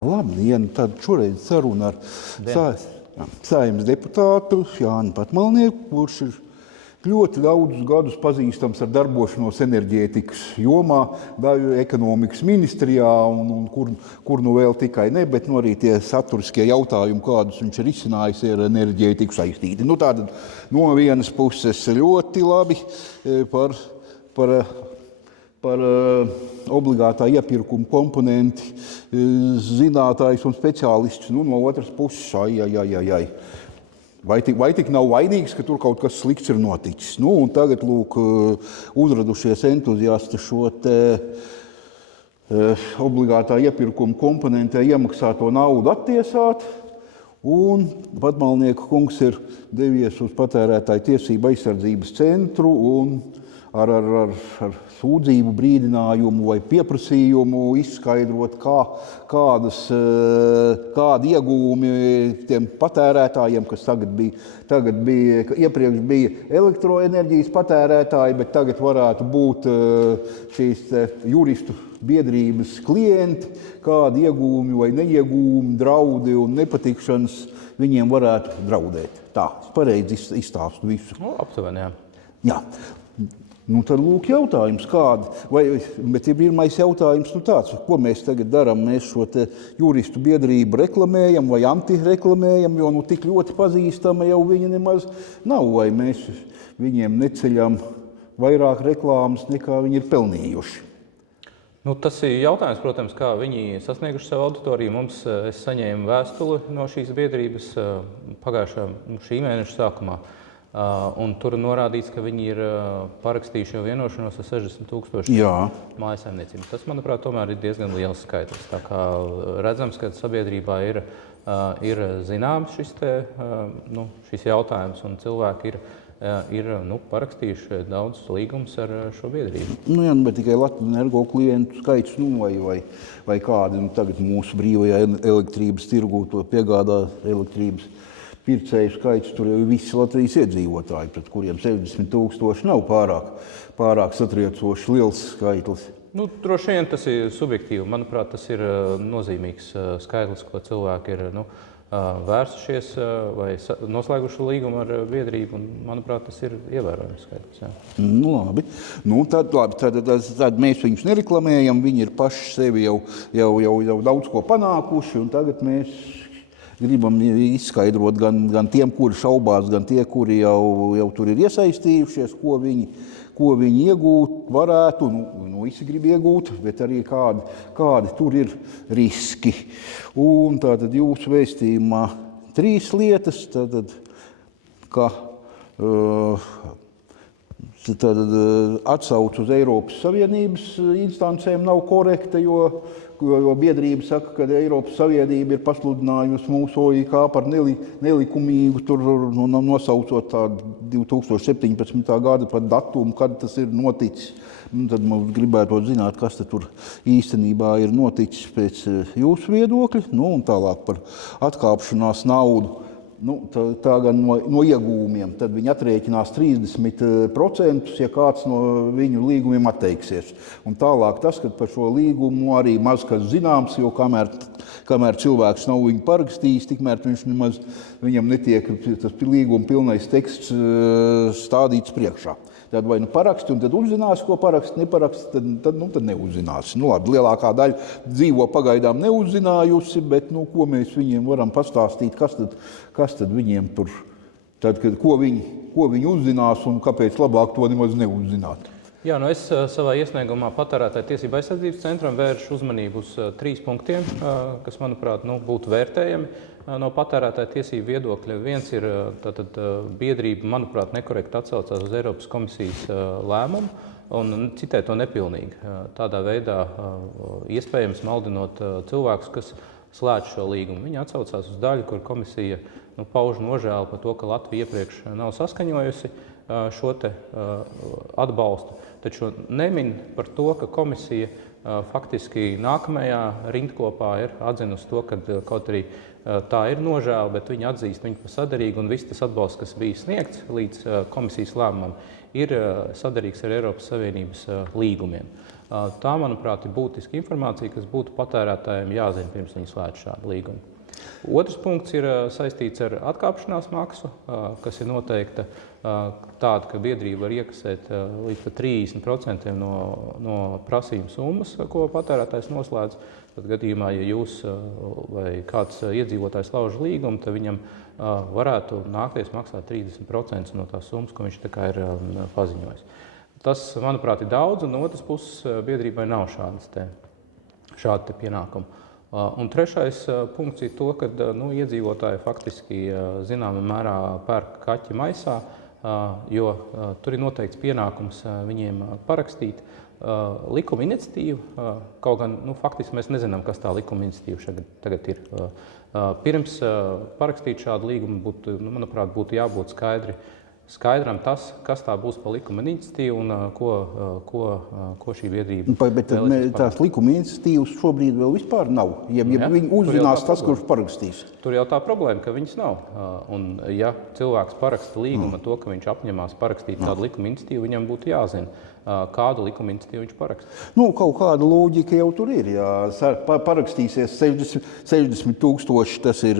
Labdien, tad šoreiz saruna ar Saeimas deputātu Jāni Patmalnieku, kurš ir ļoti daudzus gadus pazīstams ar darbošanos enerģētikas jomā, ekonomikas ministrijā, un kur nu vēl tikai ne, bet arī tie saturiskie jautājumi, kādus viņš ir izcinājis, ar enerģētiku saistīti. Tātad no vienas puses ļoti labi par obligātā iepirkuma komponenti zinātājs un speciālists, no otras puses, vai tik nav vainīgs, ka tur kaut kas slikts ir noticis. Un tagad, lūk, uzradušies entuziasti šo te obligātā iepirkuma komponentē iemaksāto naudu attiesāt, un Patmalnieka kungs ir devies uz patērētāju tiesību aizsardzības centru un ar sūdzību, brīdinājumu vai pieprasījumu izskaidrot, kādi ieguvumi tiem patērētājiem, kas iepriekš bija elektroenerģijas patērētāji, bet tagad varētu būt šīs juristu biedrības klienti, kādi ieguvumi vai neieguvumi, draudi un nepatikšanas viņiem varētu draudēt. Tā, es pareizi izstāstu visu. Aptuveni, jā. Jā. Tad lūk jautājums kādi, bet ir pirmais jautājums tāds, ko mēs tagad darām, mēs šo te juristu biedrību reklamējam vai antireklamējam, jo tik ļoti pazīstama jau viņa nemaz nav, vai mēs viņiem neceļam vairāk reklāmas nekā viņi ir pelnījuši. Tas ir jautājums, protams, kā viņi sasnieguši savu auditoriju. Es saņēmu vēstuli no šīs biedrības šī mēneša sākumā. Un tur norādīts, ka viņi ir parakstījuši jau vienošanos ar 60,000 mājasaimniecību. Tas, manuprāt, tomēr ir diezgan liels skaitlis. Tā kā redzams, ka sabiedrībā ir zināms šis jautājums, un cilvēki ir parakstījuši daudz līgumus ar šo biedrību. Bet tikai Latvijas Energo klientu skaits, vai kādi tagad mūsu brīvajā elektrības tirgū to piegādā elektrības pircēju skaits, tur jau ir visi Latvijas iedzīvotāji, pret kuriem 70,000 nav pārāk satriecoši liels skaitlis. Droši vien tas ir subjektīvi. Manuprāt, tas ir nozīmīgs skaitlis, ko cilvēki ir vērsušies vai noslēguši līgumu ar biedrību, un, manuprāt, tas ir ievērojams skaitlis. Jā. Labi. Tad mēs viņus nereklamējam, viņi ir paši sevi jau daudz ko panākuši, un tagad mēs gribam izskaidrot gan tiem, kuri šaubās, gan tie, kuri jau tur ir iesaistījušies, ko viņi iegūt varētu, visi grib iegūt, bet arī kādi tur ir riski. Un tātad jūsu vēstījumā 3 lietas, ka atsauce uz Eiropas Savienības instancēm nav korekta, jo biedrība saka, ka Eiropas Savienība ir pasludinājusi mūsu OIK par nelikumīgu, tur nosaucot tādu 2017. gada pat datumu, kad tas ir noticis. Tad mums gribētu zināt, kas tur īstenībā ir noticis pēc jūsu viedokļa, un tālāk par atkāpšanās naudu. Tā gan no iegūmiem, tad viņi atrēķinās 30%, ja kāds no viņu līgumiem atteiksies. Un tālāk tas, ka par šo līgumu arī maz kas zināms, jo kamēr cilvēks nav viņu parakstījis, tikmēr viņam netiek tas līguma pilnais teksts stādīts priekšā. Tad vai paraksti, un tad uzzinās, ko paraksti, neparaksti, tad neuzzinās. Labi, lielākā daļa dzīvo pagaidām neuzzinājusi, bet ko mēs viņiem varam pastāstīt, kas tad viņiem tur, ko viņi uzzinās un kāpēc labāk to nemaz neuzzināt. Jā, es savā iesniegumā patērētāju tiesību aizsardzības centram vēršu uzmanību uz 3 punktiem, kas, manuprāt, būtu vērtējami no patērētāju tiesību viedokļa. Viens ir biedrība, manuprāt, nekorekti atsaucās uz Eiropas komisijas lēmumu un citē to nepilnīgi. Tādā veidā iespējams maldinot cilvēkus, kas slēdz šo līgumu. Viņi atsaucās uz daļu, kur komisija pauž nožēlu par to, ka Latvija iepriekš nav saskaņojusi šo te atbalstu, taču nemin par to, ka komisija faktiski nākamajā rindkopā ir atzinusi to, ka kaut arī tā ir nožēla, bet viņi atzīst viņu par sadarīgu, un viss tas atbalsts, kas bija sniegts līdz komisijas lēmumam, ir sadarīgs ar Eiropas Savienības līgumiem. Tā, manuprāt, ir būtiska informācija, kas būtu patērētājiem jāzina, pirms viņi slēdz šādu līgumu. Otrs punkts ir saistīts ar atkāpšanās maksu, kas ir noteikta tāda, ka biedrība var iekasēt līdz 30% no prasījuma summas, ko patērētājs noslēdz. Tad gadījumā, ja jūs vai kāds iedzīvotājs lauž līgumu, tad viņam varētu nākties maksāt 30% no tās summas, ko viņš tā kā ir paziņojis. Tas, manuprāt, ir daudz, un no otras puses biedrībai nav šādi pienākumi. Un trešais punkts ir to, ka iedzīvotāji faktiski zināmā mērā pērk kaķi maisā, jo tur ir noteikts pienākums viņiem parakstīt likuma iniciatīvu. Kaut gan faktiski mēs nezinām, kas tā likuma iniciatīva tagad ir. Pirms parakstīt šādu līgumu manuprāt, būtu jābūt skaidram tas, kas tā būs par likuma iniciatīvu un ko šī biedrība Bet tās likuma iniciatīvas šobrīd vēl vispār nav. Ja viņi uzzinās tas, kurš parakstīs. Tur jau tā problēma, ka viņas nav. Un ja cilvēks paraksta līgumu to, ka viņš apņemās parakstīt kādu likuma iniciatīvu, viņam būtu jāzina, kādu likuma iniciatīvu viņš parakstīs. Kaut kāda loģika jau tur ir. Ja parakstīsies 60 000, tas ir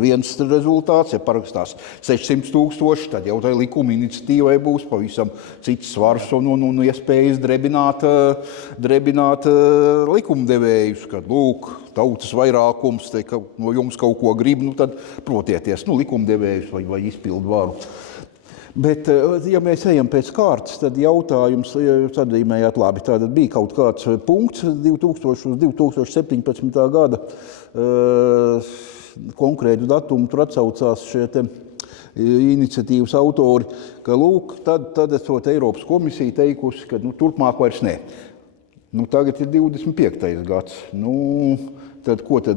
viens rezultāts. Ja parakstās 600 000, tad jau tā likuma iniciatīvai būs pavisam cits svars un iespējas drebināt likumdevējus, kad tautas vairākums no jums kaut ko grib, tad protieties likumdevējus vai izpildu varu. Bet, ja mēs ejam pēc kārtas, tad jautājums sadzīmējāt labi. Tātad bija kaut kāds punkts 2017. gada konkrētu datumu, tur atsaucās šie iniciatīvas autori, ka tad esot Eiropas komisija teikusi, ka turpmāk vairs ne. Tagad ir 25. gads. Tad ko tad?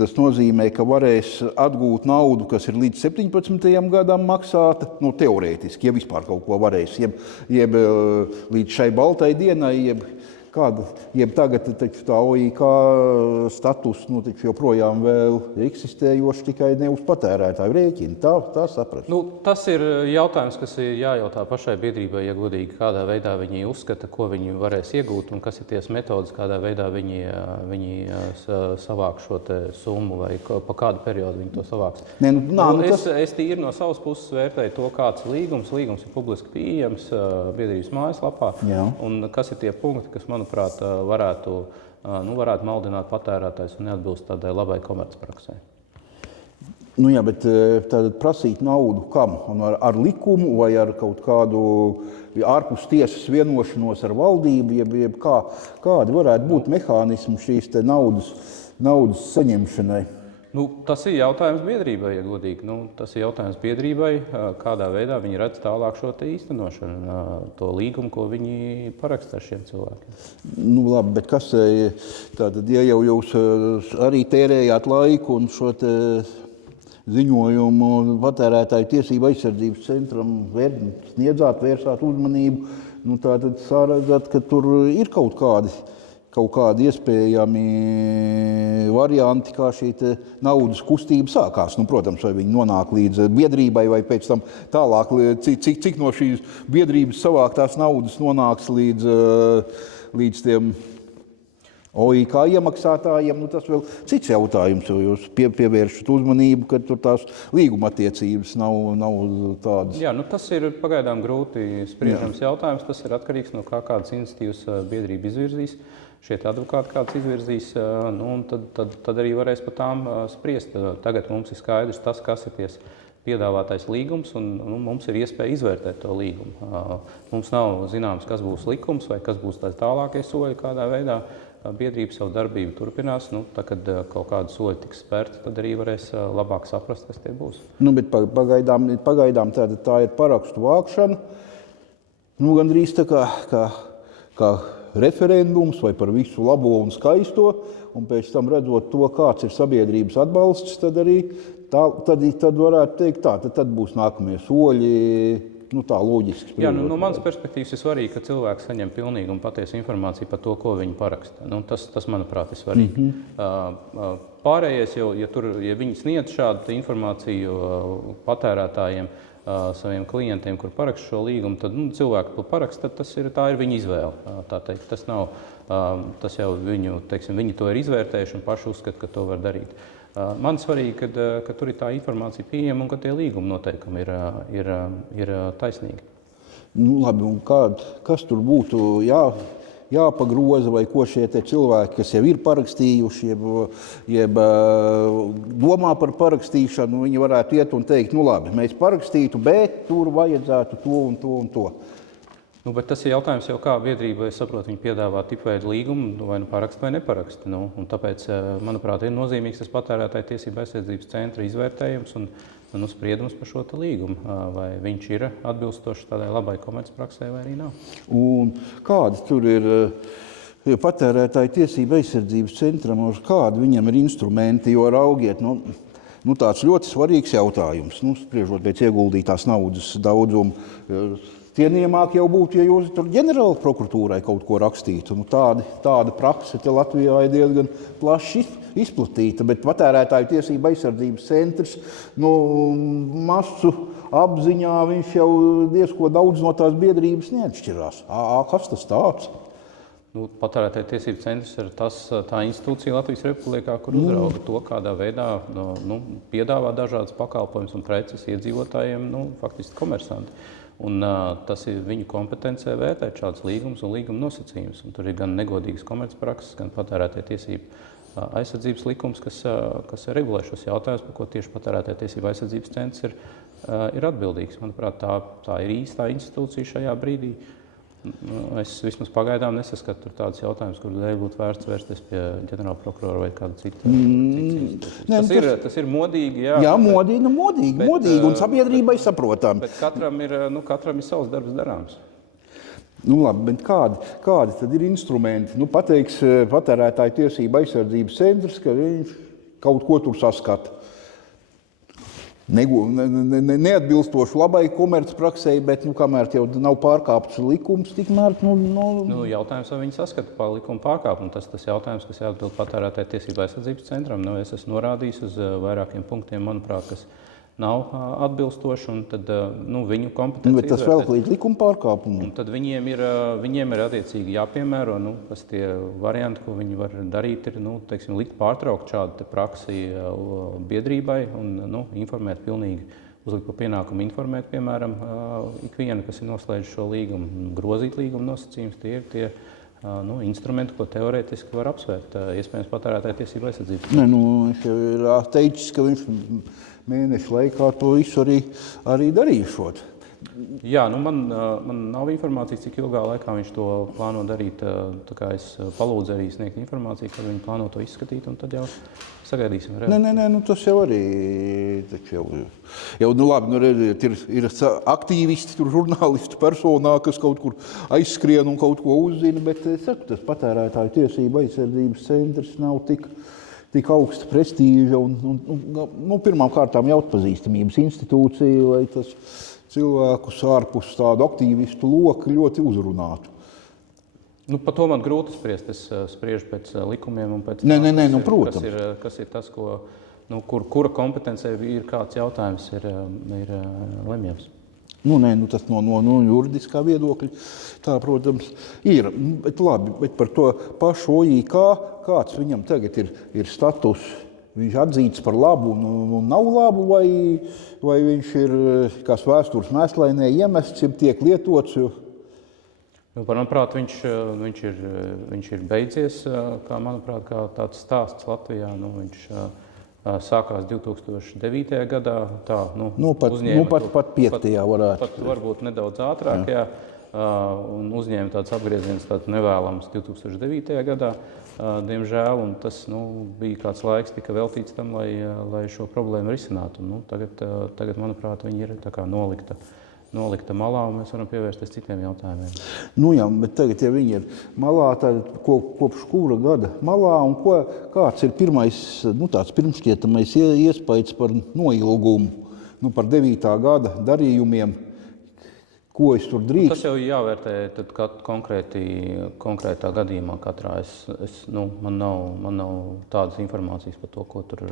Tas nozīmē, ka varēs atgūt naudu, kas ir līdz 17. gadam maksāta, teorētiski, ja vispār kaut ko varēs, jeb līdz šai baltai dienai, jeb tagad tā OIK status joprojām vēl eksistējoši tikai ne uz patērētāju rēķina. Tā saprast. Tas ir jautājums, kas ir jājautā pašai biedrībai, ja godīgi, kādā veidā viņi uzskata, ko viņi varēs iegūt un kas ir ties metodas, kādā veidā viņi savāk šo summu vai pa kādu periodu viņi to savāks. Es tīri no savas puses vērtēju to, kāds līgums. Līgums ir publiski pieejams biedrības mājaslapā. Un kas ir tie punkti, kas, manuprāt, varētu maldināt patērētājs un neatbilst tādai labai komercpraksē. Bet tātad prasīt naudu kam? Ar likumu vai ar kaut kādu ārpus tiesas vienošanos ar valdību, jeb kādi varētu būt mehānismi šīs naudas saņemšanai? Tas ir jautājums biedrībai, ja godīgi. Tas ir jautājums biedrībai, kādā veidā viņi redz tālāk šo īstenošanu, to līgumu, ko viņi parakstā ar šiem cilvēkiem. Labi, bet kas tātad, ja jau jūs arī tērējāt laiku un šo ziņojumu patērētāju tiesību aizsardzības centram vērsāt uzmanību, tātad sāredzat, ka tur ir kaut kādi iespējami varianti, kā šī naudas kustība sākās. Protams, vai viņi nonāk līdz biedrībai, vai pēc tam tālāk, cik no šīs biedrības savāktās naudas nonāks līdz tiem OIK iemaksātājiem. Tas vēl cits jautājums, jo jūs pievēršat uzmanību, ka tur tās līguma attiecības nav tādas. Tas ir pagaidām grūti spriežams jautājums. Tas ir atkarīgs no kādas iniciatīvas biedrība izvirzīs. Šie advokāti kāds izvirzīs, tad arī varēs par tām spriest. Tagad mums ir skaidrs tas, kas ir ties piedāvātais līgums, un mums ir iespēja izvērtēt to līgumu. Mums nav zināms, kas būs likums vai kas būs tās tālākie soļi, kādā veidā biedrība savu darbību turpinās. Tad, kad kaut kādi soļi tiks spērti, tad arī varēs labāk saprast, kas tie būs. Bet pagaidām tā ir parakstu vākšana, gandrīz tā kā referendums vai par visu labo un skaisto, un pēc tam redzot to, kāds ir sabiedrības atbalsts, tad arī tad varētu teikt tad būs nākamie soļi tā loģiski. Jā, no manas perspektīvas ir svarīgi, ka cilvēks saņem pilnīgu un patiesu informāciju par to, ko viņi paraksta. Tas manuprāt, ir svarīgi. Pārējais jau, ja viņi sniedz šādu informāciju patērētājiem, saviem klientiem, kur paraksta šo līgumu, tad cilvēki to paraksta, tad tā ir viņa izvēle. Tā teikt. Tas jau viņi to ir izvērtējuši un paši uzskata, ka to var darīt. Man svarīgi, ka tur ir tā informācija pieejama un ka tie līguma noteikumi ir taisnīgi. Labi, un kas tur būtu jāpagroza vai ko šie cilvēki, kas jau ir parakstījuši, jeb domā par parakstīšanu, viņi varētu iet un teikt, labi, mēs parakstītu, bet tur vajadzētu to un to un to. Bet tas ir jautājums jau kā biedrība, es saprotu, viņi piedāvā tipveidu līgumu, vai paraksta vai neparaksta. Un tāpēc, manuprāt, ir nozīmīgs tas patērētāju tiesību aizsardzības centra izvērtējums un spriedums par šo līgumu, vai viņš ir atbilstošs tādai labai komercpraksē vai arī nav. Un kādi tur ir patērētāju tiesību aizsardzības centram, kādi viņam ir instrumenti, jo raugiet, tāds ļoti svarīgs jautājums, spriežot pēc ieguldītās naudas daudzumu. Cienījamāk jau būtu, ja jūs tur ģenerāla prokuratūrai kaut ko rakstītu. Tāda prakse te Latvijā ir diezgan plaši izplatīta, bet patērētāju tiesību aizsardzības centrs, masu apziņā viņš jau diezko daudz no tās biedrības neatšķirās. Kas tas tāds? Patērētāju tiesību centrs ir tā institūcija Latvijas Republikā, kur uzrauga to, kādā veidā piedāvā dažādas pakalpojumus un preces iedzīvotājiem, faktiski komersanti. Un tas ir viņu kompetencē vērtēt šādus līgumus un līguma nosacījumus. Un tur ir gan negodīgas komercprakses, gan patērētāju tiesību aizsardzības likums, kas regulē šos jautājumus, par ko tieši patērētāju tiesību aizsardzības centrs ir atbildīgs. Manuprāt, tā ir īstā institūcija šajā brīdī. Es vismaz pagaidām nesaskatu tādus jautājumus, kur dēļ būtu vērts vērsties pie ģenerāla prokurora vai kāda cita institūcija. Tas ir modīgi, jā. Jā, modīgi un sabiedrībai saprotami. Bet katram ir savs darbs darāms. Labi, bet kādi tad ir instrumenti? Pateiks patērētāju tiesību aizsardzības centrs, ka viņš kaut ko tur saskata. Neatbilstoši labai komercpraksei, bet kamēr jau nav pārkāpts likums, tikmēr... Jautājums, vai viņi saskata par likuma pārkāpumu. Tas jautājums, kas jāatbild patērētāju tiesību aizsardzības centram. Es esmu norādījis uz vairākiem punktiem, manuprāt, kas nav atbilstoši, un tad viņu kompetenci bet tas vēl līdz likuma pārkāpumu. Un tad viņiem ir attiecīgi jāpiemēro, kas tie varianti, ko viņi var darīt, ir, likt pārtraukt šādu praksi biedrībai un informēt pilnīgi, uzlikt par pienākumu informēt, piemēram, ikvienu, kas ir noslēdz šo līgumu, grozīt līguma nosacījumus, tie ir tie instrumenti, ko teorētiski var apsvērt. Iespējams, patērētāju tiesību aizsardzības. Viņš jau ir teicis, ka viņš mēnešu laikā to visu arī darīšot. Jā, man nav informācijas, cik ilgā laikā viņš to plāno darīt. Tā kā es palūdzu arī sniegt informāciju, kad viņi plāno to izskatīt, un tad jau sagaidīsim. Tas jau arī labi, ir aktīvisti, tur žurnālisti personā, kas kaut kur aizskrien un kaut ko uzzina, bet tas patērētāju tiesību aizsardzības centrs nav tik augsta prestīža un pirmām kārtām jau atpazīstamības institūcija, lai tas cilvēkus ārpus tādu aktīvistu loka ļoti uzrunātu. Par to man grūti spriest. Es spriežu pēc likumiem un pēc protams. Kas ir tas, kura kompetencē ir kāds jautājums, ir lemjams. Tas no juridiskā viedokļa tā, protams, ir. Bet par to pašu OIK, kāds viņam tagad ir status? Viņš atzīts par labu un nav labu, vai viņš ir kāds vēstures mēslainē iemests, ja tiek lietots? Manuprāt, viņš ir beidzies, manuprāt, kā tāds stāsts Latvijā. Viņš sākās 2009. gadā. Pat 5. varētu. Pat varbūt nedaudz ātrāk, jā. Un uzņēma tāds apgrieziens nevēlams 2009. gadā, diemžēl. Un tas bija kāds laiks tika veltīts tam, lai šo problēmu risinātu. Tagad, manuprāt, viņi ir tā kā nolikta malā, un mēs varam pievērsties citiem jautājumiem. Bet tagad, ja viņi ir malā, tad kopš kura gada malā, un kāds ir pirmais, tāds pirmšķietamais iespējas par noilgumu, par 9. gada darījumiem, ko es tur drīkst. Tas jau jāvērtē tad konkrētā gadījumā katrā. Man nav tādas informācijas par to, ko tur.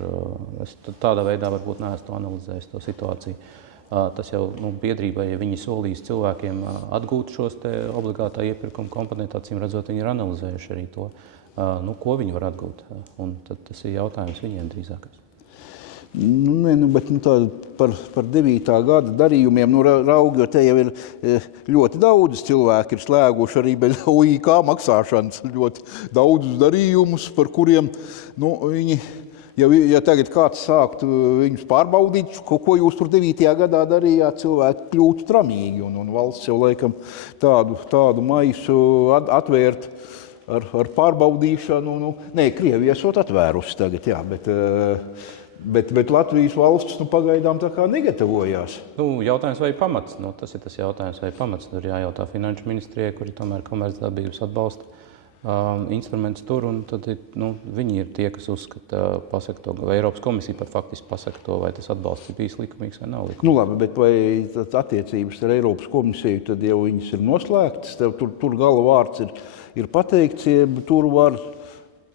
Es tādā veidā varbūt neesmu to analizējis, to situāciju. Tas jau biedrībai, ja viņi solīs cilvēkiem atgūt šos te obligātā iepirkuma komponentu, acīm redzot, viņi ir analizējuši arī to, ko viņi var atgūt. Un tad tas ir jautājums viņiem drīzākais. Bet par 9. gada darījumiem raugi, jo te jau ir ļoti daudz cilvēki ir slēguši arī bez OIK maksāšanas ļoti daudzus darījumus, par kuriem viņi, ja tagad kāds sāktu viņus pārbaudīt, ko jūs tur 9. gadā darījāt, cilvēki kļūtu tramīgi, un valsts jau laikam tādu maisu atvērt ar pārbaudīšanu. Krievija esot atvērusi tagad, jā, bet Latvijas valsts pagaidām tā kā negatavojās. Jautājums vai pamats? Tas ir tas jautājums vai pamats. Tur jājautā Finanšu ministrijai, kuri tomēr komercdarbības atbalsta instruments tur, un tad viņi ir tie, kas uzskata, pasaka to, vai Eiropas komisija pat faktiski pasaka to, vai tas atbalsts ir bijis likumīgs vai nav likumīgs. Labi, bet vai attiecības ar Eiropas komisiju, tad jau viņas ir noslēgtas, tur gala vārds ir pateikts, ja tur var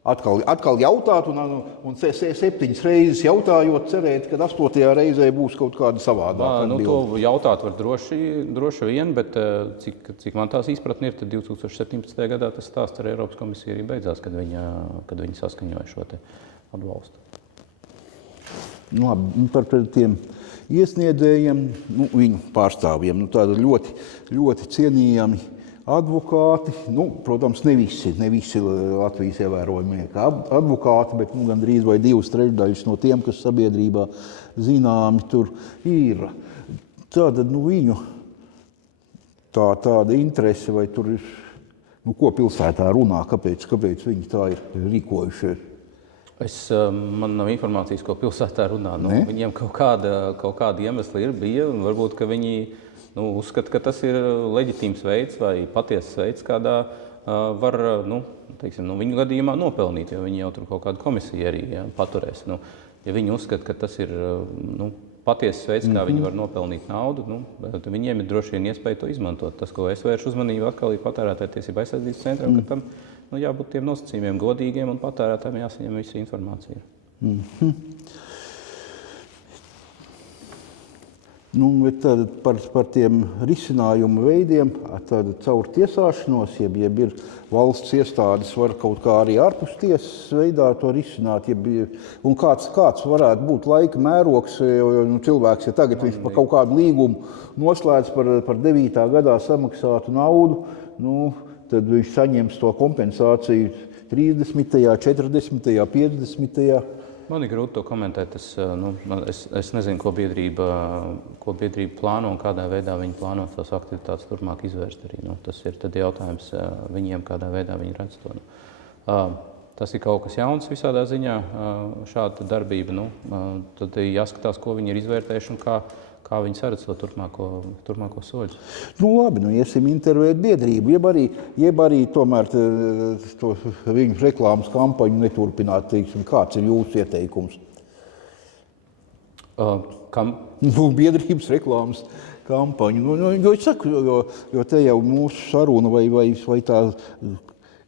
atkal jautāt, un 7 reizes jautājot, cerēt, ka 8. reizē būs kaut kāda savādāka atbilde. To jautāt var droši vien, bet cik man tās izpratni ir, tad 2017. gadā tas stāsts ar Eiropas komisiju arī beidzās, kad viņi saskaņoja šo te atbalstu. Labi, par tiem iesniedzējiem, viņu pārstāvjiem, tādi ļoti, ļoti cienījami advokāti, protams, ne visi Latvijas ievērojamie kā advokāti, bet gandrīz vai 2/3 no tiem, kas sabiedrībā zināmi tur ir. Tātad viņu tāda interese, vai tur ir, ko pilsētā runā, kāpēc viņi tā ir rīkojušies? Man nav informācijas, ko pilsētā runā. Viņiem kaut kāda iemesla bija, un varbūt, ka viņi uzskata, ka tas ir leģitīms veids vai patiesas veids, kādā var, viņu gadījumā nopelnīt, jo viņi jau tur kaut kādu komisiju arī paturēs. Ja viņi uzskata, ka tas ir patiesas veids, kā viņi var nopelnīt naudu, tad viņiem ir droši vien iespēja to izmantot. Tas, ko es vēršu uzmanību atkal ir patērētāju tiesību aizsardzības centram, ka tam jābūt tiem nosacījumiem godīgiem un patērētājiem jāsaņem visa informācija. Bet par tiem risinājumu veidiem, caur tiesāšanos, jeb ir valsts iestādes var kaut kā arī ārpus tiesas veidā to risināt, un kāds varētu būt laika mērogs, jo cilvēks, ja tagad viņš par kaut kādu līgumu noslēdz par 9. gadā samaksātu naudu, tad viņš saņems to kompensāciju 30., 40., 50. Man ir grūti to komentēt. Es nezinu, ko biedrība plāno un kādā veidā viņi plāno tās aktivitātes turpmāk izvērst arī. Tas ir tad jautājums viņiem, kādā veidā viņi redz to. Tas ir kaut kas jauns visādā ziņā, šāda darbība. Tad jāskatās, ko viņi ir izvērtējuši un kā viņi saredz to turpmāko soļus. Labi, iesim intervēt biedrību, jeb arī tomēr to viņu reklāmas kampaņu neturpināt, kāds ir jūsu ieteikums? Biedrības reklāmas kampaņu. Jo te jau mūsu saruna vai tā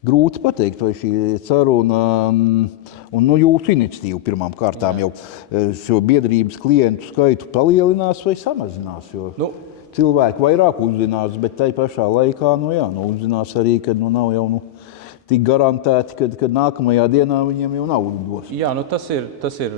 grūti pateikt, vai šī saruna un jūsu iniciatīva pirmām kārtām jau šo biedrības klientu skaitu palielinās vai samazinās, jo cilvēki vairāk uzzinās, bet tai pašā laikā, uzzinās arī, ka nav jau tik garantēti, ka nākamajā dienā viņiem jau naudu dos. Jā, tas ir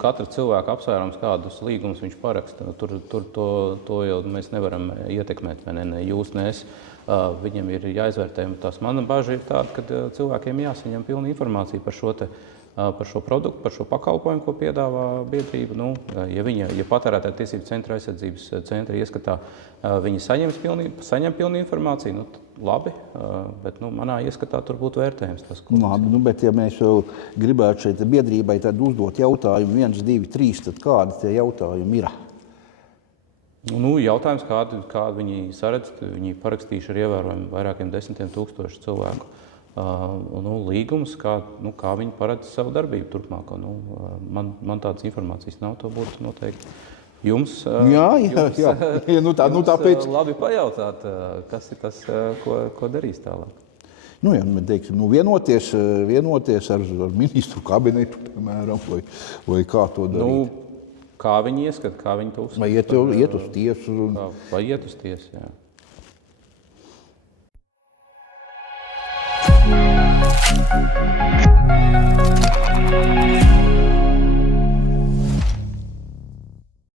katra cilvēka apsvērums, kādus līgumus viņš paraksta. Tur to jau mēs nevaram ietekmēt, vai ne jūs, ne es. Viņam ir jāizvērtē. Tās mana bažas ir tāda, ka cilvēkiem jāsaņem pilna informācija par šo produktu, par šo pakalpojumu, ko piedāvā biedrība. Ja patērētāju tiesību centra aizsardzības centra ieskatā viņi saņem pilnu informāciju, labi, bet manā ieskatā tur būtu vērtējums. Labi, bet ja mēs jau gribētu šeit biedrībai tad uzdot jautājumu 1, 2, 3, tad kādi tie jautājumi ir? Jautājums, kādu viņi saredz, viņi parakstījuši ar ievērojumu vairākiem 10 000 cilvēku līgumus, kā viņi paredz savu darbību turpmāko. Man tādas informācijas nav, to būtu noteikti jums, Jā, tāpēc. Labi pajautāt, kas ir tas, ko darīs tālāk. Teiksim, vienoties ar ministru kabinetu, piemēram, vai kā to darīt. Kā viņi ieskat, kā viņi to uzskata? Vai iet uz tiesu? Vai iet uz tiesu, jā.